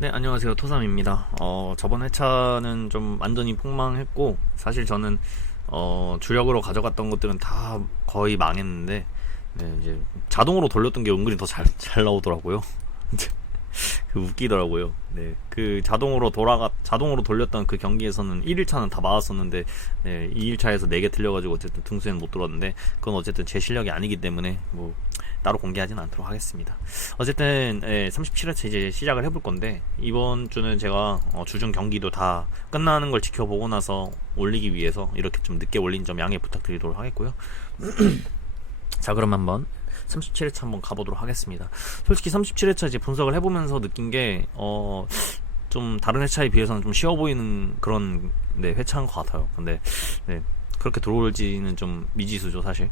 네, 안녕하세요. 토삼입니다. 저번 회차는 좀 완전히 폭망했고, 사실 저는, 주력으로 가져갔던 것들은 다 거의 망했는데, 네, 이제, 자동으로 돌렸던 게 은근히 더 잘 나오더라고요. 웃기더라고요. 네, 자동으로 돌렸던 그 경기에서는 1일차는 다 맞았었는데, 네, 2일차에서 4개 틀려가지고 어쨌든 등수에는 못 들었는데, 그건 어쨌든 제 실력이 아니기 때문에, 뭐, 따로 공개하지는 않도록 하겠습니다. 어쨌든 37회차 이제 시작을 해볼 건데 이번 주는 제가 주중 경기도 다 끝나는 걸 지켜보고 나서 올리기 위해서 이렇게 좀 늦게 올린 점 양해 부탁드리도록 하겠고요. 자, 그럼 한번 37회차 한번 가보도록 하겠습니다. 솔직히 37회차 이제 분석을 해보면서 느낀 게 좀 다른 회차에 비해서는 좀 쉬워 보이는 그런 회차인 것 같아요. 근데 그렇게 들어올지는 좀 미지수죠, 사실.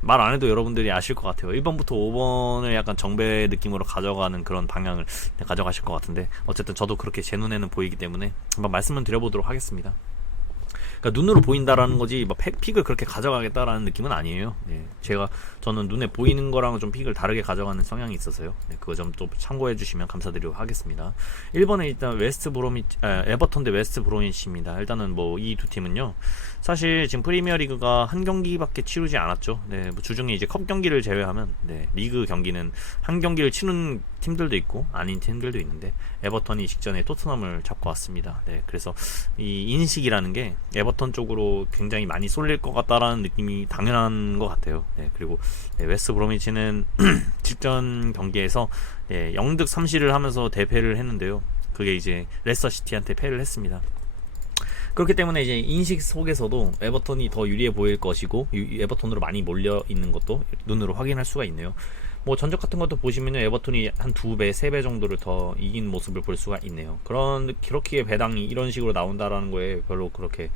말 안 해도 여러분들이 아실 것 같아요. 1번부터 5번을 약간 정배 느낌으로 가져가는 그런 방향을 가져가실 것 같은데, 어쨌든 저도 그렇게 제 눈에는 보이기 때문에 한번 말씀을 드려보도록 하겠습니다. 그러니까 눈으로 보인다라는 거지 막 픽을 그렇게 가져가겠다라는 느낌은 아니에요. 저는 눈에 보이는 거랑 좀 픽을 다르게 가져가는 성향이 있어서요. 그거 좀 또 참고해 주시면 감사드리도록 하겠습니다. 1번에 일단 에버턴 대 웨스트 브로미치입니다. 일단은 뭐 이 두 팀은요, 사실 지금 프리미어리그가 한 경기밖에 치르지 않았죠. 뭐 주중에 이제 컵 경기를 제외하면 리그 경기는 한 경기를 치는 팀들도 있고 아닌 팀들도 있는데, 에버턴이 직전에 토트넘을 잡고 왔습니다. 그래서 이 인식이라는 게 에버턴 쪽으로 굉장히 많이 쏠릴 것 같다라는 느낌이 당연한 것 같아요. 그리고 웨스트 브로미치는 직전 경기에서 0득 3실을 하면서 대패를 했는데요. 그게 이제 레스터시티한테 패를 했습니다. 그렇기 때문에 이제 인식 속에서도 에버턴이 더 유리해 보일 것이고, 에버턴으로 많이 몰려 있는 것도 눈으로 확인할 수가 있네요. 뭐 전적 같은 것도 보시면 에버턴이 한 2배, 3배 정도를 더 이긴 모습을 볼 수가 있네요. 그렇게 배당이 이런 식으로 나온다라는 거에 별로 그렇게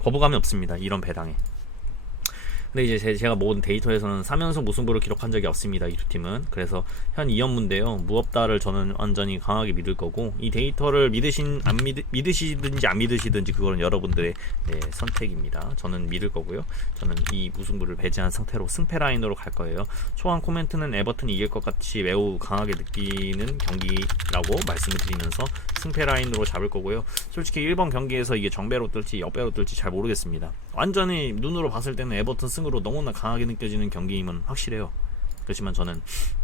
거부감이 없습니다. 이런 배당에. 근데 이제 제가 모은 데이터에서는 3연속 무승부를 기록한 적이 없습니다. 이 두 팀은. 그래서 현 2연무인데요. 무없다를 저는 완전히 강하게 믿을 거고, 이 데이터를 믿으시든지 안 믿으시든지 그거는 여러분들의 선택입니다. 저는 믿을 거고요. 저는 이 무승부를 배제한 상태로 승패 라인으로 갈 거예요. 초안 코멘트는 에버튼이 이길 것 같이 매우 강하게 느끼는 경기라고 말씀을 드리면서 승패 라인으로 잡을 거고요. 솔직히 1번 경기에서 이게 정배로 뜰지 역배로 뜰지 잘 모르겠습니다. 완전히 눈으로 봤을 때는 에버튼 승으로 너무나 강하게 느껴지는 경기임은 확실해요. 그렇지만 저는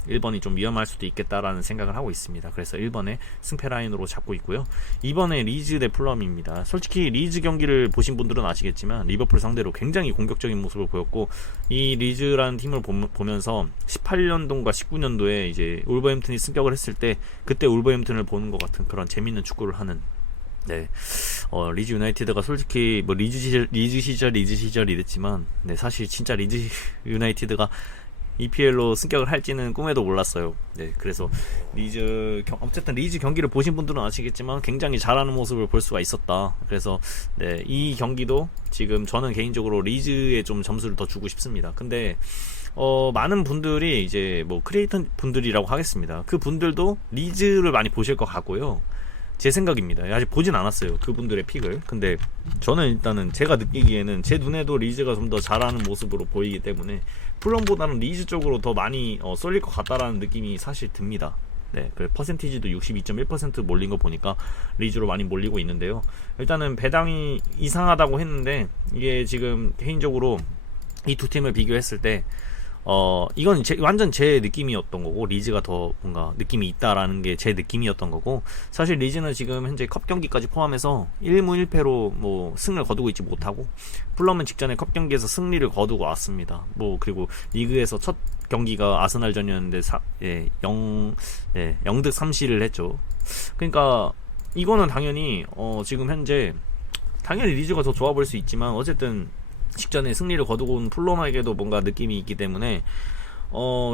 1번이 좀 위험할 수도 있겠다라는 생각을 하고 있습니다. 그래서 1번에 승패 라인으로 잡고 있고요. 2번에 리즈 대 풀럼입니다. 솔직히 리즈 경기를 보신 분들은 아시겠지만 리버풀 상대로 굉장히 공격적인 모습을 보였고, 이 리즈라는 팀을 보면서 18년도인가 19년도에 이제 울버햄튼이 승격을 했을 때, 그때 울버햄튼을 보는 것 같은 그런 재밌는 축구를 하는 리즈 유나이티드가 솔직히 뭐 리즈 시절 이랬지만, 사실 진짜 리즈 유나이티드가 EPL로 승격을 할지는 꿈에도 몰랐어요. 그래서 어쨌든 리즈 경기를 보신 분들은 아시겠지만 굉장히 잘하는 모습을 볼 수가 있었다. 그래서 이 경기도 지금 저는 개인적으로 리즈에 좀 점수를 더 주고 싶습니다. 근데 많은 분들이 이제 뭐 크리에이터 분들이라고 하겠습니다. 그 분들도 리즈를 많이 보실 것 같고요. 제 생각입니다. 아직 보진 않았어요, 그분들의 픽을. 근데 저는 일단은 제가 느끼기에는 제 눈에도 리즈가 좀 더 잘하는 모습으로 보이기 때문에 풀럼보다는 리즈 쪽으로 더 많이 쏠릴 것 같다라는 느낌이 사실 듭니다. 그 퍼센티지도 62.1% 몰린 거 보니까 리즈로 많이 몰리고 있는데요. 일단은 배당이 이상하다고 했는데, 이게 지금 개인적으로 이 두 팀을 비교했을 때 이건 완전 제 느낌이었던 거고, 리즈가 더 뭔가 느낌이 있다라는 게 제 느낌이었던 거고, 사실 리즈는 지금 현재 컵 경기까지 포함해서 1무 1패로 뭐 승을 거두고 있지 못하고, 풀럼은 직전에 컵 경기에서 승리를 거두고 왔습니다. 그리고 리그에서 첫 경기가 아스날전이었는데 0득 3실을 했죠. 그러니까 이거는 당연히 지금 현재 당연히 리즈가 더 좋아 보일 수 있지만, 어쨌든 직전에 승리를 거두고 온 풀럼에게도 뭔가 느낌이 있기 때문에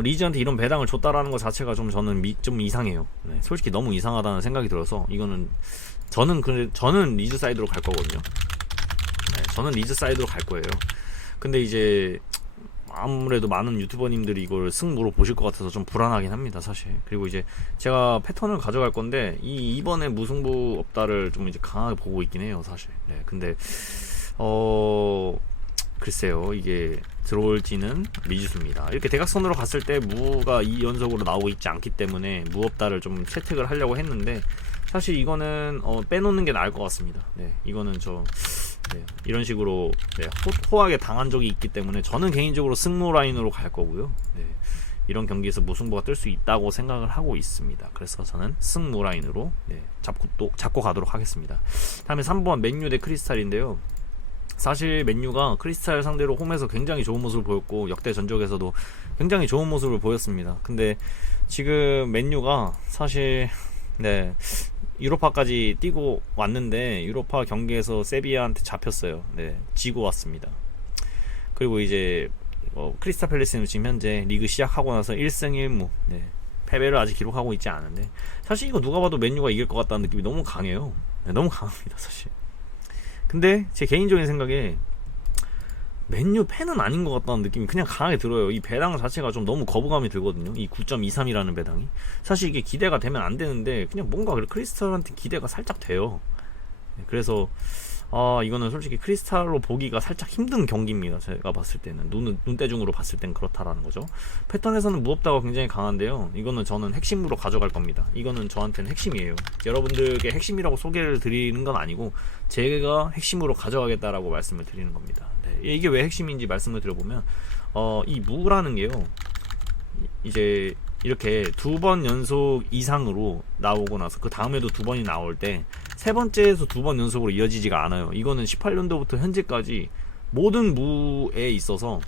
리즈한테 이런 배당을 줬다라는 것 자체가 저는 좀 이상해요. 솔직히 너무 이상하다는 생각이 들어서, 이거는 저는 리즈 사이드로 갈 거거든요. 저는 리즈 사이드로 갈 거예요. 근데 이제 아무래도 많은 유튜버님들이 이걸 승부로 보실 것 같아서 좀 불안하긴 합니다, 사실. 그리고 이제 제가 패턴을 가져갈 건데, 이번에 무승부 없다를 좀 이제 강하게 보고 있긴 해요, 사실. 근데 글쎄요, 이게 들어올지는 미지수입니다. 이렇게 대각선으로 갔을 때 무가 2연속으로 나오고 있지 않기 때문에 무 없다를 좀 채택을 하려고 했는데, 사실 이거는 빼놓는 게 나을 것 같습니다. 네, 이거는 이런 식으로 호하게 당한 적이 있기 때문에 저는 개인적으로 승무 라인으로 갈 거고요. 네, 이런 경기에서 무승부가 뜰 수 있다고 생각을 하고 있습니다. 그래서 저는 승무 라인으로 잡고 가도록 하겠습니다. 다음에 3번 맨유 대 크리스탈인데요. 사실 맨유가 크리스탈 상대로 홈에서 굉장히 좋은 모습을 보였고 역대 전적에서도 굉장히 좋은 모습을 보였습니다. 근데 지금 맨유가 사실 유로파까지 뛰고 왔는데 유로파 경기에서 세비야한테 잡혔어요. 지고 왔습니다. 그리고 이제 크리스탈 팰리스는 지금 현재 리그 시작하고 나서 1승 1무 패배를 아직 기록하고 있지 않은데, 사실 이거 누가 봐도 맨유가 이길 것 같다는 느낌이 너무 강해요. 너무 강합니다 사실. 근데 제 개인적인 생각에 맨유 팬은 아닌 것 같다는 느낌이 그냥 강하게 들어요. 이 배당 자체가 좀 너무 거부감이 들거든요. 이 9.23이라는 배당이 사실 이게 기대가 되면 안 되는데 그냥 뭔가 크리스탈한테 기대가 살짝 돼요. 그래서 이거는 솔직히 크리스탈로 보기가 살짝 힘든 경기입니다. 제가 봤을 때는 눈대중으로 봤을 땐 그렇다라는 거죠. 패턴에서는 무겁다가 굉장히 강한데요, 이거는 저는 핵심으로 가져갈 겁니다. 이거는 저한테는 핵심이에요. 여러분들께 핵심이라고 소개를 드리는 건 아니고 제가 핵심으로 가져가겠다라고 말씀을 드리는 겁니다. 이게 왜 핵심인지 말씀을 드려보면 이 무라는 게요, 이제 이렇게 2번 연속 이상으로 나오고 나서 그 다음에도 2번이 나올 때 세 번째에서 2번 연속으로 이어지지가 않아요. 이거는 18년도부터 현재까지 모든 무에 있어서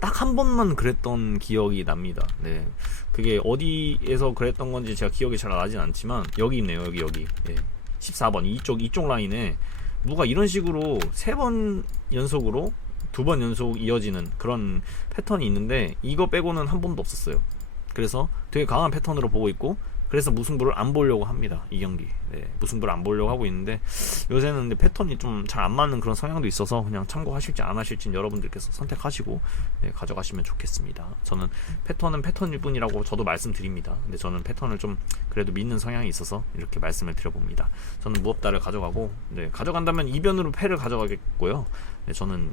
딱 한 번만 그랬던 기억이 납니다. 그게 어디에서 그랬던 건지 제가 기억이 잘 나진 않지만 여기 있네요. 여기 14번 이쪽 라인에 무가 이런 식으로 3번 연속으로 2번 연속 이어지는 그런 패턴이 있는데 이거 빼고는 한 번도 없었어요. 그래서 되게 강한 패턴으로 보고 있고, 그래서 무승부를 안 보려고 합니다. 이 경기 무승부를 안 보려고 하고 있는데, 요새는 근데 패턴이 좀 잘 안 맞는 그런 성향도 있어서 그냥 참고하실지 안 하실지 여러분들께서 선택하시고 가져가시면 좋겠습니다. 저는 패턴은 패턴일 뿐이라고 저도 말씀드립니다. 근데 저는 패턴을 좀 그래도 믿는 성향이 있어서 이렇게 말씀을 드려봅니다. 저는 무없다를 가져가고, 가져간다면 이변으로 패를 가져가겠고요. 저는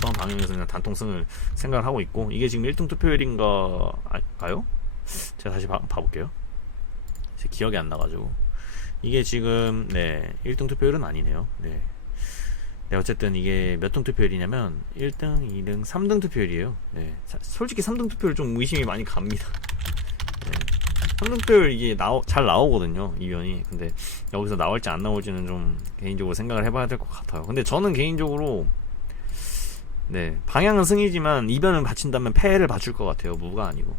처음 방향에서 그냥 단통승을 생각을 하고 있고, 이게 지금 1등 투표율인가요? 제가 다시 봐볼게요. 제 기억이 안 나가지고. 이게 지금 1등 투표율은 아니네요. 어쨌든 이게 몇 등 투표율이냐면 1등, 2등, 3등 투표율이에요. 솔직히 3등 투표율 좀 의심이 많이 갑니다. 3등 투표율 이게 잘 나오거든요, 이변이. 근데 여기서 나올지 안 나올지는 좀 개인적으로 생각을 해봐야 될 것 같아요. 근데 저는 개인적으로 방향은 승이지만 이변을 바친다면 패를 바칠 것 같아요. 무가 아니고.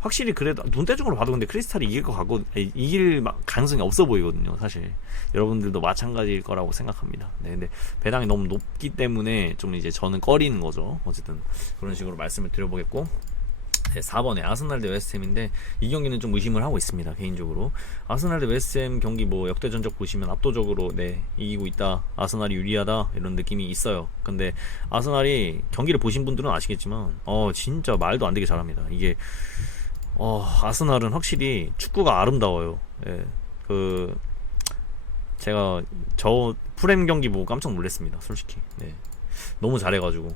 확실히 그래도 눈대중으로 봐도 근데 크리스탈이 이길 것 같고 이길 가능성이 없어 보이거든요. 사실 여러분들도 마찬가지일 거라고 생각합니다. 근데 배당이 너무 높기 때문에 좀 이제 저는 꺼리는 거죠. 어쨌든 그런 식으로 말씀을 드려보겠고, 4번에 아스날 대 웨스트햄인데 이 경기는 좀 의심을 하고 있습니다. 개인적으로 아스날 대 웨스트햄 경기 역대 전적 보시면 압도적으로 이기고 있다, 아스날이 유리하다 이런 느낌이 있어요. 근데 아스날이 경기를 보신 분들은 아시겠지만 진짜 말도 안 되게 잘합니다. 이게 아스날은 확실히 축구가 아름다워요. 제가 저 프렘 경기 보고 깜짝 놀랐습니다. 솔직히 너무 잘해가지고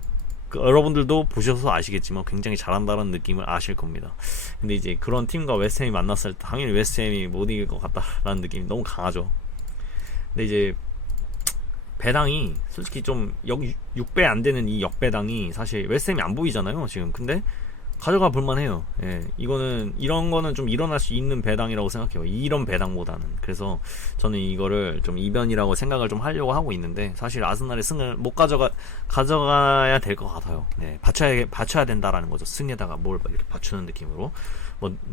여러분들도 보셔서 아시겠지만 굉장히 잘한다는 느낌을 아실 겁니다. 근데 이제 그런 팀과 웨스트햄이 만났을 때 당연히 웨스트햄이 못 이길 것 같다라는 느낌이 너무 강하죠. 근데 이제 배당이 솔직히 좀 6배 안 되는 이 역배당이 사실 웨스트햄이 안 보이잖아요 지금. 근데 가져가 볼만해요. 이런 거는 좀 일어날 수 있는 배당이라고 생각해요. 이런 배당보다는. 그래서 저는 이거를 좀 이변이라고 생각을 좀 하려고 하고 있는데, 사실 아스날의 승을 못 가져가야 될 것 같아요. 받쳐야 된다라는 거죠. 승에다가 뭘 이렇게 받추는 느낌으로.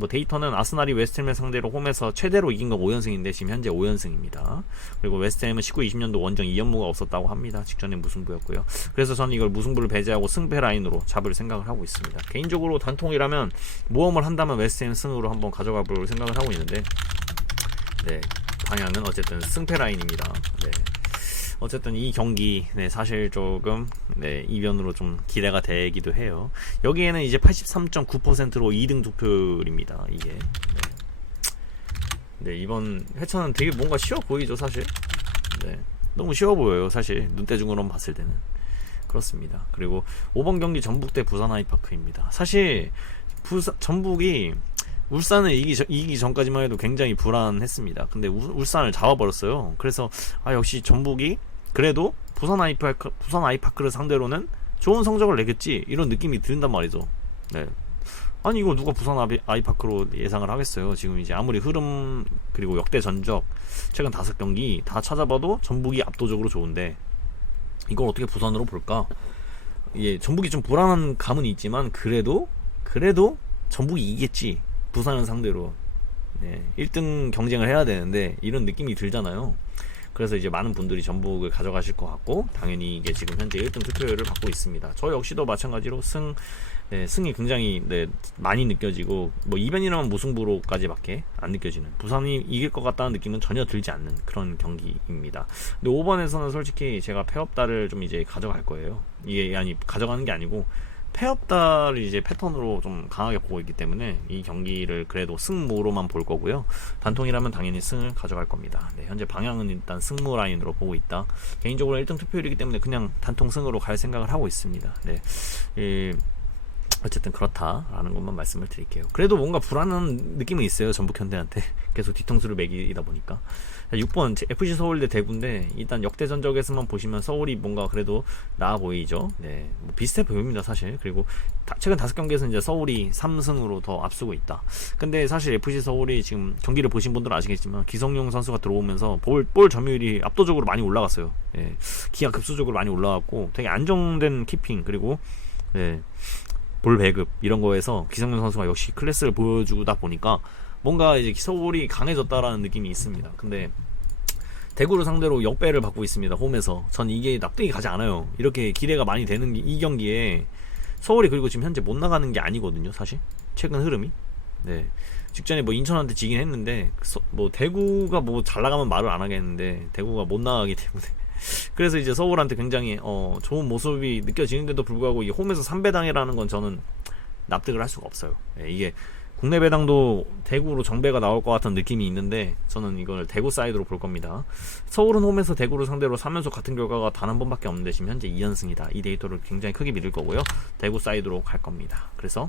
데이터는 아스날이 웨스트햄을 상대로 홈에서 최대로 이긴 건 5연승인데 지금 현재 5연승입니다. 그리고 웨스트햄은 19-20년도 원정 2연무가 없었다고 합니다. 직전에 무승부였고요. 그래서 저는 이걸 무승부를 배제하고 승패 라인으로 잡을 생각을 하고 있습니다. 개인적으로 단통이라면 모험을 한다면 웨스트햄 승으로 한번 가져가 볼 생각을 하고 있는데, 방향은 어쨌든 승패 라인입니다. 어쨌든 이 경기 사실 조금 이변으로 좀 기대가 되기도 해요. 여기에는 이제 83.9%로 2등 투표율입니다. 이게 이번 회차는 되게 뭔가 쉬워 보이죠 사실. 너무 쉬워 보여요 사실 눈대중으로만 봤을 때는. 그렇습니다. 그리고 5번 경기 전북 대 부산 아이파크입니다. 사실 전북이 울산을 이기기 전까지만 해도 굉장히 불안했습니다. 근데 울산을 잡아버렸어요. 그래서 역시 전북이 그래도 부산 아이파크를 상대로는 좋은 성적을 내겠지 이런 느낌이 든단 말이죠. 네. 아니 이거 누가 부산 아이파크로 예상을 하겠어요. 지금 이제 아무리 흐름 그리고 역대 전적 최근 5경기 다 찾아봐도 전북이 압도적으로 좋은데 이걸 어떻게 부산으로 볼까? 예, 전북이 좀 불안한 감은 있지만 그래도 전북이 이기겠지. 부산을 상대로. 네, 1등 경쟁을 해야 되는데 이런 느낌이 들잖아요. 그래서 이제 많은 분들이 전북을 가져가실 것 같고 당연히 이게 지금 현재 1등 투표율을 받고 있습니다. 저 역시도 마찬가지로 승이 굉장히 많이 느껴지고 뭐 이변이라면 무승부로까지밖에 안 느껴지는 부산이 이길 것 같다는 느낌은 전혀 들지 않는 그런 경기입니다. 근데 5번에서는 솔직히 제가 패업다를 좀 이제 가져갈 거예요. 이게 가져가는 게 아니고 패업다를 이제 패턴으로 좀 강하게 보고 있기 때문에 이 경기를 그래도 승무로만 볼 거고요. 단통이라면 당연히 승을 가져갈 겁니다. 네, 현재 방향은 일단 승무 라인으로 보고 있다. 개인적으로 1등 투표율이기 때문에 그냥 단통 승으로 갈 생각을 하고 있습니다. 네. 어쨌든 그렇다라는 것만 말씀을 드릴게요. 그래도 뭔가 불안한 느낌은 있어요. 전북 현대한테 계속 뒤통수를 매기다 보니까. 6번 FC 서울 대 대구인데 일단 역대 전적에서만 보시면 서울이 뭔가 그래도 나아 보이죠. 네, 뭐 비슷해 보입니다 사실. 그리고 최근 5경기에서 이제 서울이 3승으로 더 앞서고 있다. 근데 사실 FC 서울이 지금 경기를 보신 분들은 아시겠지만 기성용 선수가 들어오면서 볼 점유율이 압도적으로 많이 올라갔어요. 예, 기하급수적으로 많이 올라갔고 되게 안정된 키핑 그리고 볼 배급 이런 거에서 기성용 선수가 역시 클래스를 보여주다 보니까 뭔가 이제 서울이 강해졌다라는 느낌이 있습니다. 근데 대구를 상대로 역배를 받고 있습니다. 홈에서. 전 이게 납득이 가지 않아요. 이렇게 기대가 많이 되는 이 경기에 서울이 그리고 지금 현재 못 나가는 게 아니거든요. 사실 최근 흐름이. 네. 직전에 뭐 인천한테 지긴 했는데 뭐 대구가 뭐 잘 나가면 말을 안 하겠는데 대구가 못 나가기 때문에 그래서 이제 서울한테 굉장히 좋은 모습이 느껴지는데도 불구하고 이 홈에서 3배당이라는 건 저는 납득을 할 수가 없어요. 이게 국내 배당도 대구로 정배가 나올 것 같은 느낌이 있는데 저는 이걸 대구 사이드로 볼 겁니다. 서울은 홈에서 대구를 상대로 3연속 같은 결과가 단 한 번밖에 없는데 지금 현재 2연승이다. 이 데이터를 굉장히 크게 믿을 거고요. 대구 사이드로 갈 겁니다. 그래서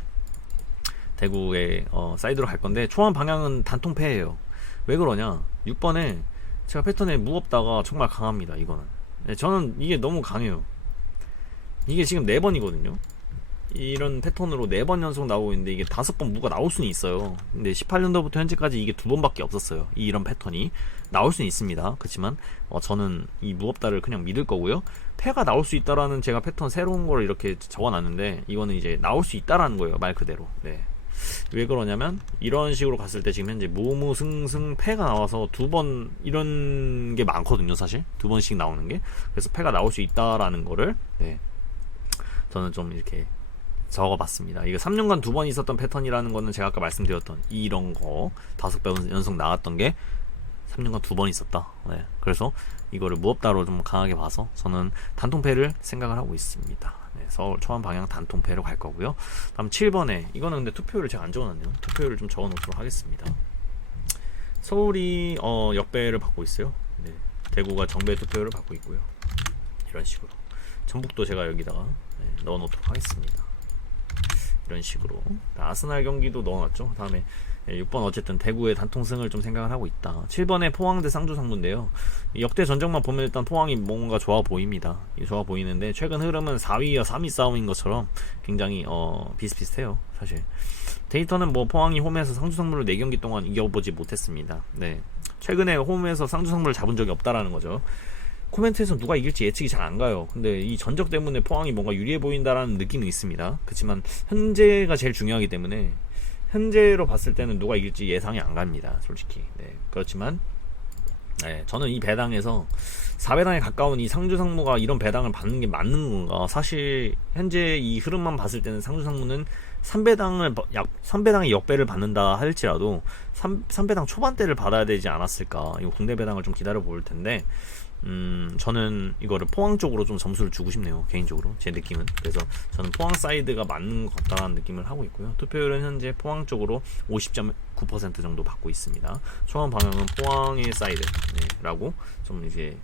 대구의 사이드로 갈 건데 초반 방향은 단통패예요. 왜 그러냐? 6번에 제가 패턴에 무겁다가 정말 강합니다. 이거는 저는 이게 너무 강해요. 이게 지금 4번이거든요 이런 패턴으로 4번 연속 나오고 있는데 이게 5번 무가 나올 수는 있어요. 근데 18년도부터 현재까지 이게 2번밖에 없었어요. 이런 패턴이 나올 수는 있습니다. 그렇지만 저는 이 무겁다를 그냥 믿을 거고요. 패가 나올 수 있다라는 제가 패턴 새로운 걸 이렇게 적어놨는데 이거는 이제 나올 수 있다라는 거예요. 말 그대로. 네. 왜 그러냐면 이런 식으로 갔을 때 지금 현재 무무승승 패가 나와서 2번 이런 게 많거든요. 사실 2번씩 나오는 게. 그래서 패가 나올 수 있다라는 거를 저는 좀 이렇게 적어봤습니다. 이거 3년간 2번 있었던 패턴이라는 거는 제가 아까 말씀드렸던 이런 거 5번 연속 나왔던 게 3년간 2번 있었다. 그래서 이거를 무겁다로 좀 강하게 봐서 저는 단통패를 생각을 하고 있습니다. 서울 초반 방향 단통패로 갈 거고요. 다음 7번에 이거는 근데 투표율을 제가 안 적어놨네요. 투표율을 좀 적어놓도록 하겠습니다. 서울이 역배를 받고 있어요. 대구가 정배 투표율을 받고 있고요. 이런 식으로 전북도 제가 여기다가 넣어놓도록 하겠습니다. 이런 식으로 아스날 경기도 넣어놨죠. 다음에 6번 어쨌든 대구의 단통승을 좀 생각을 하고 있다. 7번에 포항 대 상주 상무인데요. 역대 전적만 보면 일단 포항이 뭔가 좋아 보입니다. 좋아 보이는데 최근 흐름은 4위와 3위 싸움인 것처럼 굉장히 비슷비슷해요. 사실 데이터는 뭐 포항이 홈에서 상주 상무를 4경기 동안 이겨보지 못했습니다. 최근에 홈에서 상주 상무를 잡은 적이 없다라는 거죠. 코멘트에서 누가 이길지 예측이 잘 안 가요. 근데 이 전적 때문에 포항이 뭔가 유리해 보인다라는 느낌은 있습니다. 그렇지만 현재가 제일 중요하기 때문에 현재로 봤을 때는 누가 이길지 예상이 안 갑니다. 솔직히. 그렇지만 저는 이 배당에서 4배당에 가까운 이 상주상무가 이런 배당을 받는 게 맞는 건가? 사실 현재 이 흐름만 봤을 때는 상주상무는 3배당의 역배를 받는다 할지라도 3배당 초반대를 받아야 되지 않았을까? 이거 국내 배당을 좀 기다려 볼 텐데 저는 이거를 포항 쪽으로 좀 점수를 주고 싶네요. 개인적으로 제 느낌은. 그래서 저는 포항 사이드가 맞는 것 같다는 느낌을 하고 있고요. 투표율은 현재 포항 쪽으로 50.9% 정도 받고 있습니다. 초반 방향은 포항의 사이드라고 좀 이제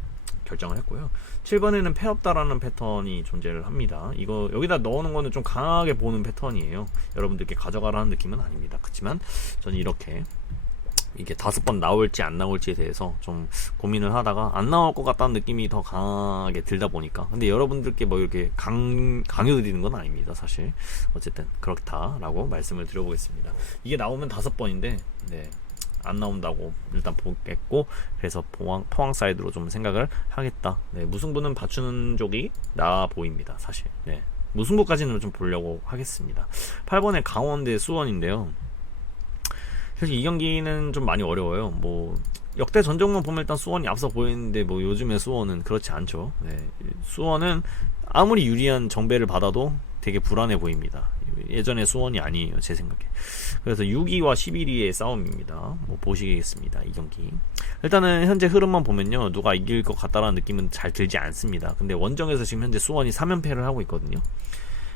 결정을 했고요. 7번에는 패 없다라는 패턴이 존재를 합니다. 이거 여기다 넣어놓은 거는 좀 강하게 보는 패턴이에요. 여러분들께 가져가라는 느낌은 아닙니다. 그렇지만 저는 이렇게 이게 5번 나올지 안 나올지에 대해서 좀 고민을 하다가 안 나올 것 같다는 느낌이 더 강하게 들다 보니까, 근데 여러분들께 뭐 이렇게 강요드리는 건 아닙니다. 사실 어쨌든 그렇다라고 말씀을 드려보겠습니다. 이게 나오면 5번인데 네, 안 나온다고 일단 보겠고, 그래서 포항 사이드로 좀 생각을 하겠다. 네, 무승부는 받추는 쪽이 나아 보입니다. 사실 네, 무승부까지는 좀 보려고 하겠습니다. 8번에 강원 대 수원인데요. 사실 이 경기는 좀 많이 어려워요. 뭐 역대 전적만 보면 일단 수원이 앞서 보이는데 뭐 요즘에 수원은 그렇지 않죠. 네, 수원은 아무리 유리한 정배를 받아도 되게 불안해 보입니다. 예전에 수원이 아니에요, 제 생각에. 그래서 6위와 11위의 싸움입니다. 뭐 보시겠습니다, 이 경기. 일단은 현재 흐름만 보면요, 누가 이길 것 같다라는 느낌은 잘 들지 않습니다. 근데 원정에서 지금 현재 수원이 3연패를 하고 있거든요.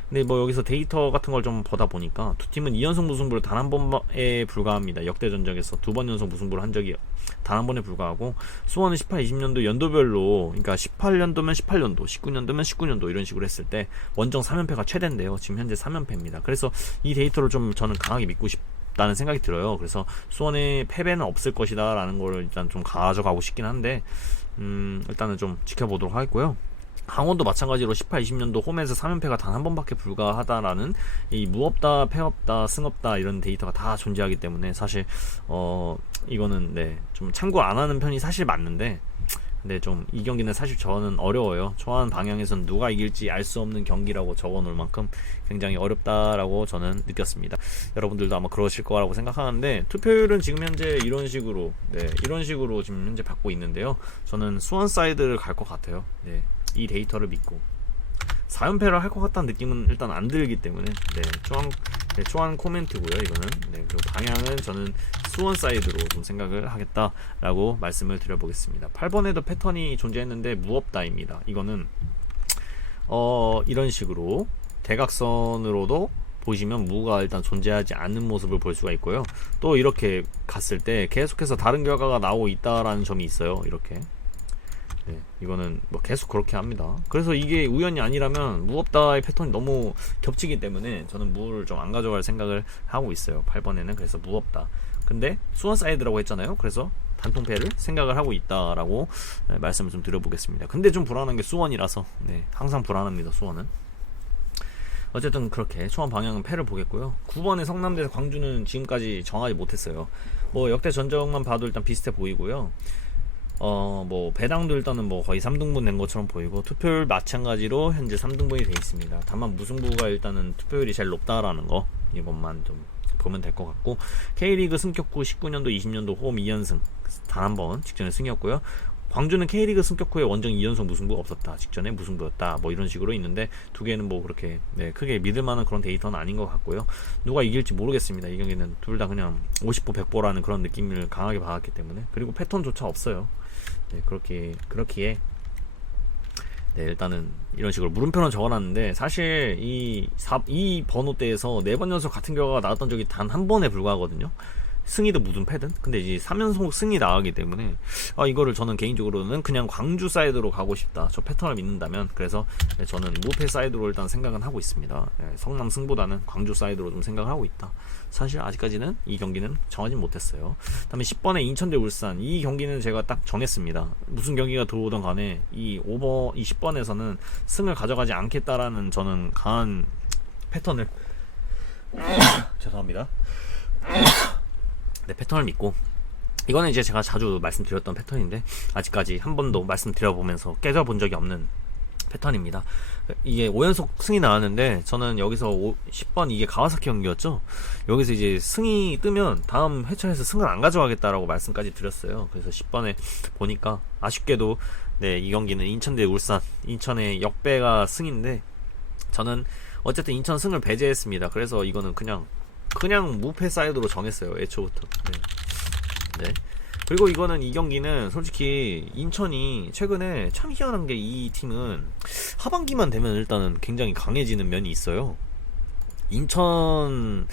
근데 뭐 여기서 데이터 같은 걸 좀 보다 보니까 두 팀은 2연속 무승부를 단 한 번에 불과합니다. 역대 전적에서 2번 연속 무승부를 한 적이 단 한 번에 불과하고, 수원은 18, 20년도 연도별로, 그러니까 18년도면 18년도, 19년도면 19년도 이런 식으로 했을 때 원정 3연패가 최대인데요. 지금 현재 3연패입니다. 그래서 이 데이터를 좀 저는 강하게 믿고 싶다는 생각이 들어요. 그래서 수원의 패배는 없을 것이다 라는 걸 일단 좀 가져가고 싶긴 한데, 일단은 좀 지켜보도록 하겠고요. 강원도 마찬가지로 18, 20년도 홈에서 3연패가 단 한 번밖에 불과하다라는, 이 무없다, 패없다, 승없다 이런 데이터가 다 존재하기 때문에 사실 이거는 네, 좀 참고 안 하는 편이 사실 맞는데, 근데 좀 이 경기는 사실 저는 어려워요. 초안 방향에선 누가 이길지 알 수 없는 경기라고 적어놓을 만큼 굉장히 어렵다라고 저는 느꼈습니다. 여러분들도 아마 그러실 거라고 생각하는데, 투표율은 지금 현재 이런 식으로 지금 현재 받고 있는데요. 저는 수원 사이드를 갈 것 같아요. 네, 이 데이터를 믿고 4연패를 할 것 같다는 느낌은 일단 안 들기 때문에 초안 코멘트고요, 이거는. 네, 그리고 방향은 저는 수원 사이드로 좀 생각을 하겠다라고 말씀을 드려보겠습니다. 8번에도 패턴이 존재했는데 무없다입니다. 이거는 이런 식으로 대각선으로도 보시면 무가 일단 존재하지 않는 모습을 볼 수가 있고요. 또 이렇게 갔을 때 계속해서 다른 결과가 나오고 있다라는 점이 있어요. 이렇게. 네, 이거는 뭐 계속 그렇게 합니다. 그래서 이게 우연이 아니라면 무없다의 패턴이 너무 겹치기 때문에 저는 무를 좀 안 가져갈 생각을 하고 있어요. 8번에는 그래서 무없다. 근데 수원 사이드라고 했잖아요. 그래서 단통패를 생각을 하고 있다라고 말씀을 좀 드려보겠습니다. 근데 좀 불안한 게 수원이라서 네, 항상 불안합니다, 수원은. 어쨌든 그렇게 초안 방향은 패를 보겠고요. 9번의 성남대 광주는 지금까지 정하지 못했어요. 뭐 역대 전적만 봐도 일단 비슷해 보이고요. 뭐 배당도 일단은 뭐 거의 3등분 된 것처럼 보이고, 투표율 마찬가지로 현재 3등분이 돼 있습니다. 다만 무승부가 일단은 투표율이 제일 높다라는 거, 이것만 좀 보면 될 것 같고, K리그 승격 후 19년도 20년도 홈 2연승 단 한 번 직전에 승이었고요. 광주는 K리그 승격 후에 원정 2연속 무승부 없었다, 직전에 무승부였다, 뭐 이런 식으로 있는데, 두 개는 뭐 그렇게 네, 크게 믿을만한 그런 데이터는 아닌 것 같고요. 누가 이길지 모르겠습니다. 이 경기는 둘 다 그냥 50보 100보라는 그런 느낌을 강하게 받았기 때문에. 그리고 패턴조차 없어요. 네, 그렇기에 네, 일단은 이런 식으로 물음표는 적어놨는데, 사실 이 번호대에서 4번 연속 같은 결과가 나왔던 적이 단 한 번에 불과하거든요. 승이든 무든 패든. 근데 이제 3연속 승이 나가기 때문에 이거를 저는 개인적으로는 그냥 광주 사이드로 가고 싶다, 저 패턴을 믿는다면. 그래서 저는 무패 사이드로 일단 생각은 하고 있습니다. 성남 승보다는 광주 사이드로 좀 생각을 하고 있다. 사실 아직까지는 이 경기는 정하진 못했어요. 다음에 10번에 인천 대 울산, 이 경기는 제가 딱 정했습니다. 무슨 경기가 들어오던 간에 이 10번에서는 승을 가져가지 않겠다라는 저는 강한 패턴을 죄송합니다. 네, 패턴을 믿고, 이거는 이제 제가 자주 말씀드렸던 패턴인데 아직까지 한 번도 말씀드려보면서 깨져본 적이 없는 패턴입니다. 이게 5연속 승이 나왔는데, 저는 여기서 10번 이게 가와사키 경기였죠. 여기서 이제 승이 뜨면 다음 회차에서 승을 안 가져가겠다라고 말씀까지 드렸어요. 그래서 10번에 보니까 아쉽게도 네, 이 경기는 인천 대 울산, 인천의 역배가 승인데, 저는 어쨌든 인천 승을 배제했습니다. 그래서 이거는 그냥 무패 사이드로 정했어요, 애초부터. 네. 그리고 이 경기는 솔직히 인천이 최근에 참 희한한 게, 이 팀은 하반기만 되면 일단은 굉장히 강해지는 면이 있어요. 인천이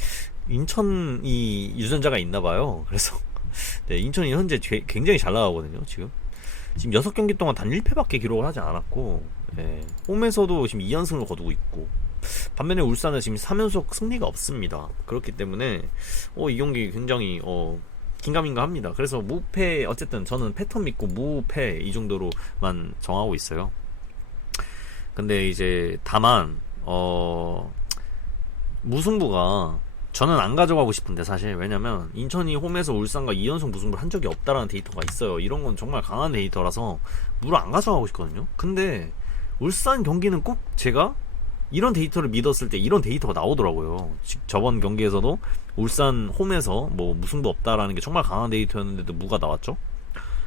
유전자가 있나봐요. 그래서 네, 인천이 현재 굉장히 잘 나가거든요, 지금. 지금 6경기 동안 단 1패밖에 기록을 하지 않았고, 홈에서도 지금 2연승을 거두고 있고, 반면에 울산은 지금 3연속 승리가 없습니다. 그렇기 때문에 이 경기 굉장히 긴가민가 합니다. 그래서 무패, 어쨌든 저는 패턴 믿고 무패 이 정도로만 정하고 있어요. 근데 이제 다만 무승부가 저는 안 가져가고 싶은데, 사실 왜냐면 인천이 홈에서 울산과 2연속 무승부를 한 적이 없다라는 데이터가 있어요. 이런 건 정말 강한 데이터라서 무를 안 가져가고 싶거든요. 근데 울산 경기는 꼭 제가 이런 데이터를 믿었을 때 이런 데이터가 나오더라고요. 저번 경기에서도 울산 홈에서 뭐 무승부 없다라는 게 정말 강한 데이터였는데도 무가 나왔죠.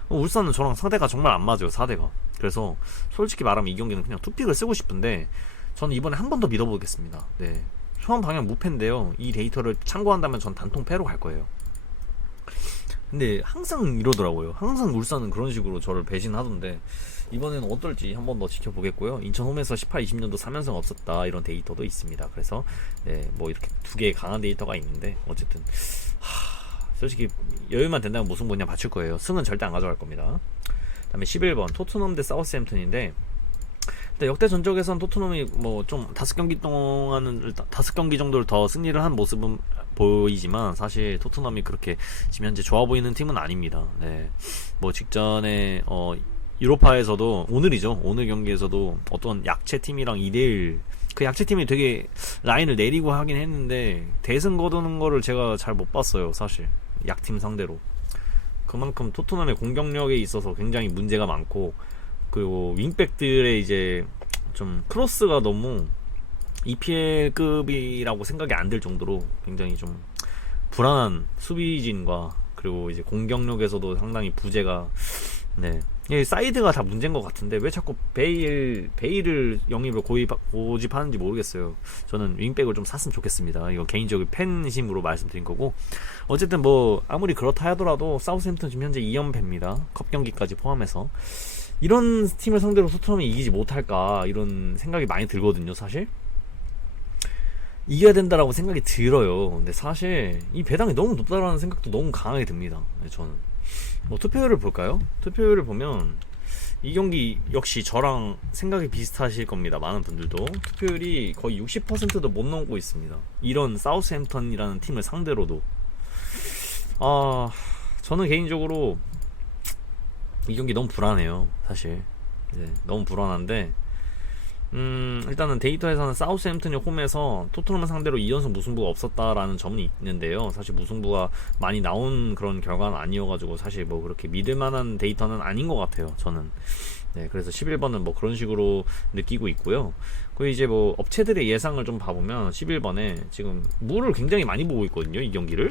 울산은 저랑 상대가 정말 안 맞아요, 4대가. 그래서 솔직히 말하면 이 경기는 그냥 투픽을 쓰고 싶은데, 저는 이번에 한 번 더 믿어보겠습니다. 네, 초반 방향 무패인데요, 이 데이터를 참고한다면 전 단통 패로 갈 거예요. 근데 항상 이러더라고요. 항상 울산은 그런 식으로 저를 배신하던데, 이번에는 어떨지 한 번 더 지켜보겠고요. 인천 홈에서 18-20년도 3연승 없었다 이런 데이터도 있습니다. 그래서 뭐 이렇게 두 개의 강한 데이터가 있는데, 어쨌든 솔직히 여유만 된다면 무승부 그냥 맞출 거예요. 승은 절대 안 가져갈 겁니다. 다음에 11번 토트넘 대 사우스햄튼인데, 역대 전적에선 토트넘이 뭐 좀 5경기 동안은 5경기 정도를 더 승리를 한 모습은 보이지만, 사실 토트넘이 그렇게 지금 현재 좋아 보이는 팀은 아닙니다. 뭐 직전에 유로파에서도 오늘이죠. 오늘 경기에서도 어떤 약체 팀이랑 2대1, 그 약체 팀이 되게 라인을 내리고 하긴 했는데 대승 거두는 거를 제가 잘 못 봤어요, 사실. 약팀 상대로. 그만큼 토트넘의 공격력에 있어서 굉장히 문제가 많고, 그리고 윙백들의 이제 좀 크로스가 너무 EPL급이라고 생각이 안 들 정도로 굉장히 좀 불안한 수비진과, 그리고 이제 공격력에서도 상당히 부재가, 사이드가 다 문제인 것 같은데 왜 자꾸 베일을 영입을 고집하는지 모르겠어요. 저는 윙백을 좀 샀으면 좋겠습니다. 이거 개인적인 팬심으로 말씀드린 거고, 어쨌든 뭐 아무리 그렇다 하더라도 사우스햄튼 지금 현재 2연패입니다. 컵 경기까지 포함해서. 이런 팀을 상대로 토트넘이 이기지 못할까 이런 생각이 많이 들거든요. 사실 이겨야 된다라고 생각이 들어요. 근데 사실 이 배당이 너무 높다라는 생각도 너무 강하게 듭니다. 저는 뭐 투표율을 볼까요? 투표율을 보면 이 경기 역시 저랑 생각이 비슷하실 겁니다. 많은 분들도 투표율이 거의 60%도 못 넘고 있습니다. 이런 사우스햄턴이라는 팀을 상대로도. 저는 개인적으로 이 경기 너무 불안해요, 사실. 너무 불안한데, 일단은 데이터에서는 사우스햄튼이 홈에서 토트넘을 상대로 2연승 무승부가 없었다라는 점은 있는데요. 사실 무승부가 많이 나온 그런 결과는 아니어가지고 사실 뭐 그렇게 믿을만한 데이터는 아닌 것 같아요, 저는. 그래서 11번은 뭐 그런 식으로 느끼고 있고요. 그리고 이제 뭐 업체들의 예상을 좀 봐보면 11번에 지금 무를 굉장히 많이 보고 있거든요, 이 경기를.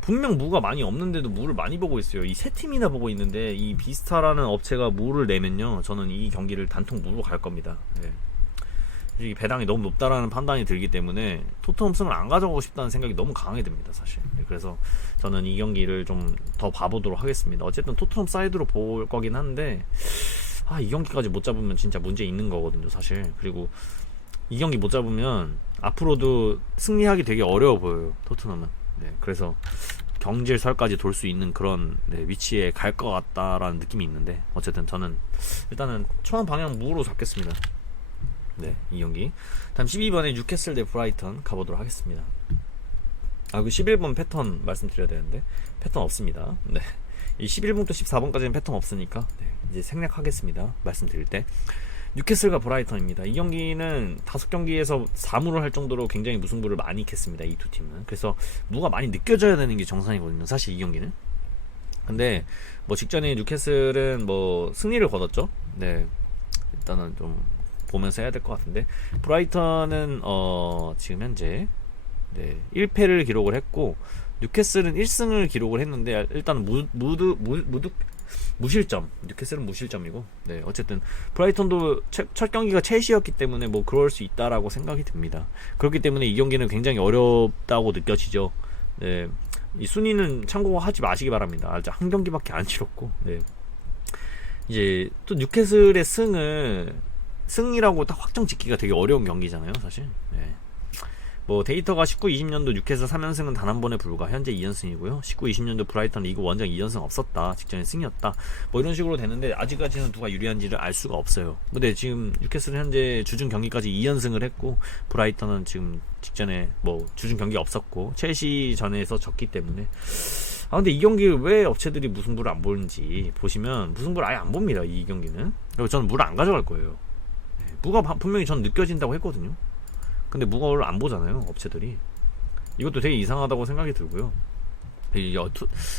분명 무가 많이 없는데도 무를 많이 보고 있어요. 이 세 팀이나 보고 있는데, 이 비스타라는 업체가 무를 내면요, 저는 이 경기를 단통 무로 갈 겁니다. 이 배당이 너무 높다라는 판단이 들기 때문에 토트넘 승을 안 가져가고 싶다는 생각이 너무 강하게 듭니다, 사실. 그래서 저는 이 경기를 좀 더 봐보도록 하겠습니다. 어쨌든 토트넘 사이드로 볼 거긴 한데, 이 경기까지 못 잡으면 진짜 문제 있는 거거든요, 사실. 그리고 이 경기 못 잡으면 앞으로도 승리하기 되게 어려워 보여요, 토트넘은. 그래서 경질설까지 돌 수 있는 그런 위치에 갈 것 같다라는 느낌이 있는데, 어쨌든 저는 일단은 초반 방향 무로 잡겠습니다. 이 경기. 다음 12번에 뉴캐슬 대 브라이턴 가보도록 하겠습니다. 그 11번 패턴 말씀드려야 되는데 패턴 없습니다. 이 11번부터 14번까지는 패턴 없으니까 이제 생략하겠습니다, 말씀드릴 때. 뉴캐슬과 브라이턴입니다. 이 경기는 5경기에서 4무를 할 정도로 굉장히 무승부를 많이 캤습니다, 이 두 팀은. 그래서 무가 많이 느껴져야 되는 게 정상이거든요, 사실 이 경기는. 근데 뭐 직전에 뉴캐슬은 뭐 승리를 거뒀죠. 일단은 좀 보면서 해야 될 것 같은데, 브라이턴은 지금 현재 1패를 기록을 했고, 뉴캐슬은 1승을 기록을 했는데, 일단은 무실점, 뉴캐슬은 무실점이고, 어쨌든 브라이턴도 첫 경기가 첼시였기 때문에 뭐 그럴 수 있다라고 생각이 듭니다. 그렇기 때문에 이 경기는 굉장히 어렵다고 느껴지죠. 이 순위는 참고하지 마시기 바랍니다. 아직 한 경기밖에 안 치렀고, 이제 또 뉴캐슬의 승이라고 딱 확정 짓기가 되게 어려운 경기잖아요, 사실. 뭐 데이터가 19-20년도 뉴캐슬 3연승은 단 한 번에 불과, 현재 2연승이고요. 19-20년도 브라이턴 리그 원정 2연승 없었다, 직전에 승이었다, 뭐 이런 식으로 되는데 아직까지는 누가 유리한지를 알 수가 없어요. 근데 지금 뉴캐슬은 현재 주중 경기까지 2연승을 했고, 브라이턴은 지금 직전에 뭐 주중 경기 없었고 첼시 전에서 졌기 때문에, 근데 이 경기 왜 업체들이 무승부를 안 보는지 보시면 무승부를 아예 안 봅니다, 이 경기는. 그리고 저는 무를 안 가져갈 거예요. 무가 분명히 전 느껴진다고 했거든요. 근데 무를 안 보잖아요, 업체들이. 이것도 되게 이상하다고 생각이 들고요.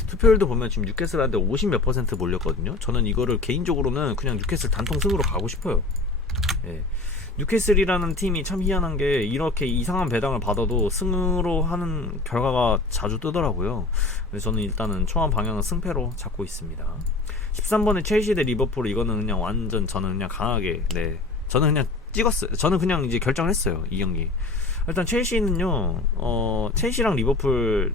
투표율도 보면 지금 뉴캐슬한테 50 몇 % 몰렸거든요. 저는 이거를 개인적으로는 그냥 뉴캐슬 단통승으로 가고 싶어요. 예. 뉴캐슬이라는 팀이 참 희한한 게 이렇게 이상한 배당을 받아도 승으로 하는 결과가 자주 뜨더라고요. 그래서 저는 일단은 초반 방향은 승패로 잡고 있습니다. 13번에 첼시 대 리버풀, 이거는 그냥 완전 저는 그냥 강하게, 저는 그냥 찍었어요. 저는 그냥 이제 결정을 했어요, 이 경기. 일단 첼시는요, 첼시랑 리버풀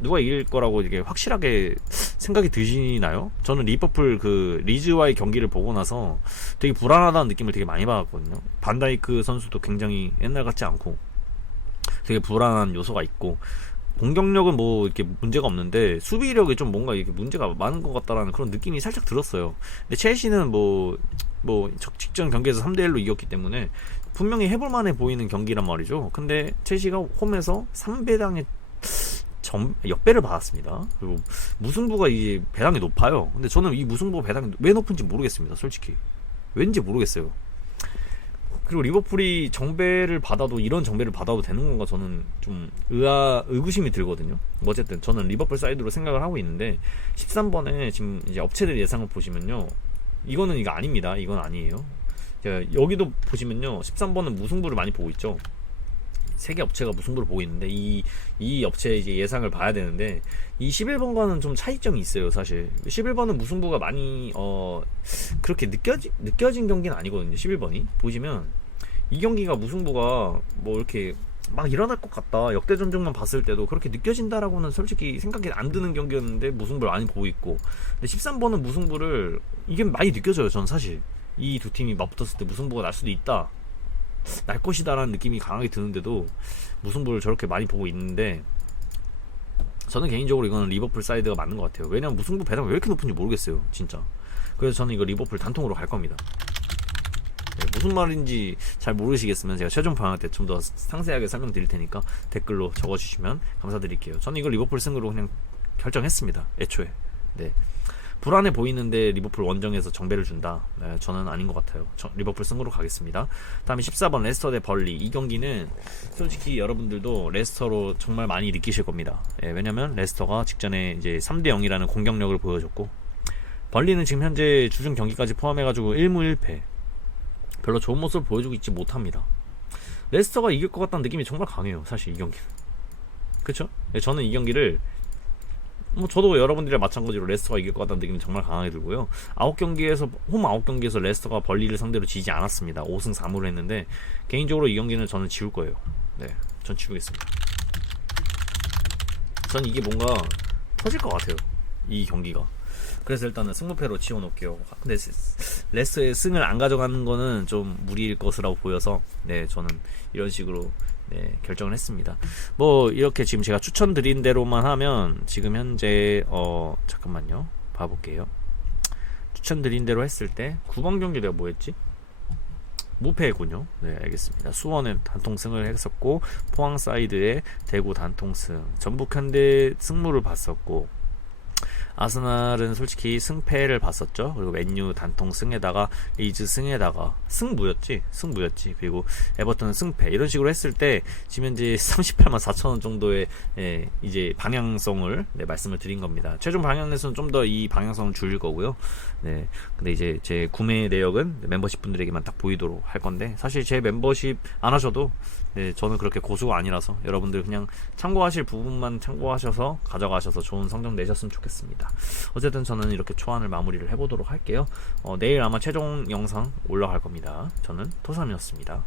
누가 이길 거라고 이게 확실하게 생각이 드시나요? 저는 리버풀 그 리즈와의 경기를 보고 나서 되게 불안하다는 느낌을 되게 많이 받았거든요. 반다이크 선수도 굉장히 옛날 같지 않고 되게 불안한 요소가 있고, 공격력은 뭐 이렇게 문제가 없는데 수비력이 좀 뭔가 이렇게 문제가 많은 것 같다라는 그런 느낌이 살짝 들었어요. 근데 첼시는 뭐 직전 경기에서 3대1로 이겼기 때문에 분명히 해볼만해 보이는 경기란 말이죠. 근데 첼시가 홈에서 3배당의 역배를 받았습니다. 그리고 무승부가 이 배당이 높아요. 근데 저는 이 무승부 배당이 왜 높은지 모르겠습니다, 솔직히. 왠지 모르겠어요. 그리고 리버풀이 정배를 받아도, 이런 정배를 받아도 되는 건가, 저는 좀 의구심이 들거든요. 어쨌든 저는 리버풀 사이드로 생각을 하고 있는데, 13번에 지금 이제 업체들 예상을 보시면요, 이거는 이거 아닙니다. 이건 아니에요. 여기도 보시면요, 13번은 무승부를 많이 보고 있죠. 세 개 업체가 무승부를 보고 있는데, 이 업체 이제 예상을 봐야 되는데, 이 11번과는 좀 차이점이 있어요, 사실. 11번은 무승부가 많이 그렇게 느껴진 경기는 아니거든요. 11번이 보시면 이 경기가 무승부가 뭐 이렇게 막 일어날 것 같다, 역대전적만 봤을 때도 그렇게 느껴진다라고는 솔직히 생각이 안 드는 경기였는데 무승부를 많이 보고 있고, 근데 13번은 무승부를 이게 많이 느껴져요. 전 사실 이 두 팀이 맞붙었을 때 무승부가 날 수도 있다, 날 것이다라는 느낌이 강하게 드는데도 무승부를 저렇게 많이 보고 있는데, 저는 개인적으로 이거는 리버풀 사이드가 맞는 것 같아요. 왜냐면 무승부 배당이 왜 이렇게 높은지 모르겠어요, 진짜. 그래서 저는 이거 리버풀 단통으로 갈 겁니다. 무슨 말인지 잘 모르시겠으면 제가 최종 방향 때 좀 더 상세하게 설명드릴 테니까 댓글로 적어주시면 감사드릴게요. 저는 이거 리버풀 승으로 그냥 결정했습니다, 애초에. 불안해 보이는데 리버풀 원정에서 정배를 준다, 저는 아닌 것 같아요. 리버풀 승으로 가겠습니다. 다음에 14번 레스터 대 벌리. 이 경기는 솔직히 여러분들도 레스터로 정말 많이 느끼실 겁니다. 왜냐면 레스터가 직전에 이제 3대0이라는 공격력을 보여줬고, 벌리는 지금 현재 주중 경기까지 포함해가지고 1무 1패, 별로 좋은 모습을 보여주고 있지 못합니다. 레스터가 이길 것 같다는 느낌이 정말 강해요, 사실 이 경기는. 그쵸? 저는 이 경기를 저도 여러분들이랑 마찬가지로 레스터가 이길 것 같다는 느낌이 정말 강하게 들고요. 홈 9경기에서 레스터가 벌리를 상대로 지지 않았습니다. 5승 3무를 했는데, 개인적으로 이 경기는 저는 지울 거예요. 전 지우겠습니다. 전 이게 뭔가 터질 것 같아요, 이 경기가. 그래서 일단은 승무패로 지워놓을게요. 근데 레스터의 승을 안 가져가는 거는 좀 무리일 것이라고 보여서 저는 이런 식으로 결정을 했습니다. 뭐 이렇게 지금 제가 추천드린 대로만 하면 지금 현재 잠깐만요, 봐볼게요. 추천드린 대로 했을 때 9번 경기 내가 뭐 했지? 무패군요. 알겠습니다. 수원은 단통승을 했었고, 포항 사이드에 대구 단통승, 전북 현대 승무를 봤었고, 아스날은 솔직히 승패를 봤었죠. 그리고 맨유 단통 승에다가 리즈 승에다가 승무였지. 그리고 에버턴 승패, 이런 식으로 했을 때 지금 현재 38만 4천원 정도의 이제 방향성을 말씀을 드린 겁니다. 최종 방향에서는 좀 더 이 방향성을 줄일 거고요. 근데 이제 제 구매 내역은 멤버십 분들에게만 딱 보이도록 할 건데, 사실 제 멤버십 안 하셔도 저는 그렇게 고수가 아니라서 여러분들 그냥 참고하실 부분만 참고하셔서 가져가셔서 좋은 성적 내셨으면 좋겠습니다. 어쨌든 저는 이렇게 초안을 마무리를 해보도록 할게요. 내일 아마 최종 영상 올라갈 겁니다. 저는 토삼이었습니다.